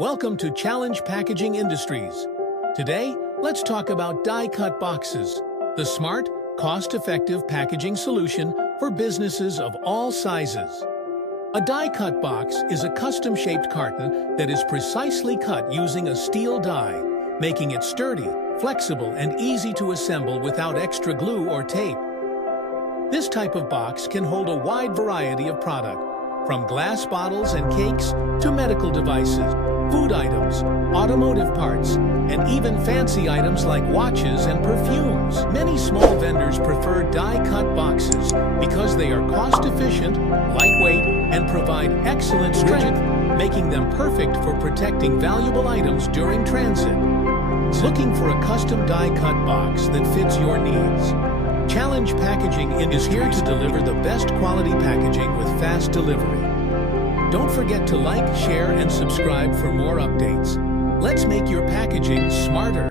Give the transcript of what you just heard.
Welcome to Challenge Packaging Industries. Today, let's talk about die-cut boxes, the smart, cost-effective packaging solution for businesses of all sizes. A die-cut box is a custom-shaped carton that is precisely cut using a steel die, making it sturdy, flexible, and easy to assemble without extra glue or tape. This type of box can hold a wide variety of product, from glass bottles and cakes to medical devices, food items, automotive parts, and even fancy items like watches and perfumes. Many small vendors prefer die-cut boxes because they are cost-efficient, lightweight, and provide excellent strength, making them perfect for protecting valuable items during transit. Looking for a custom die-cut box that fits your needs? Challenge Packaging is here to deliver the best quality packaging with fast delivery. Don't forget to like, share, and subscribe for more updates. Let's make your packaging smarter.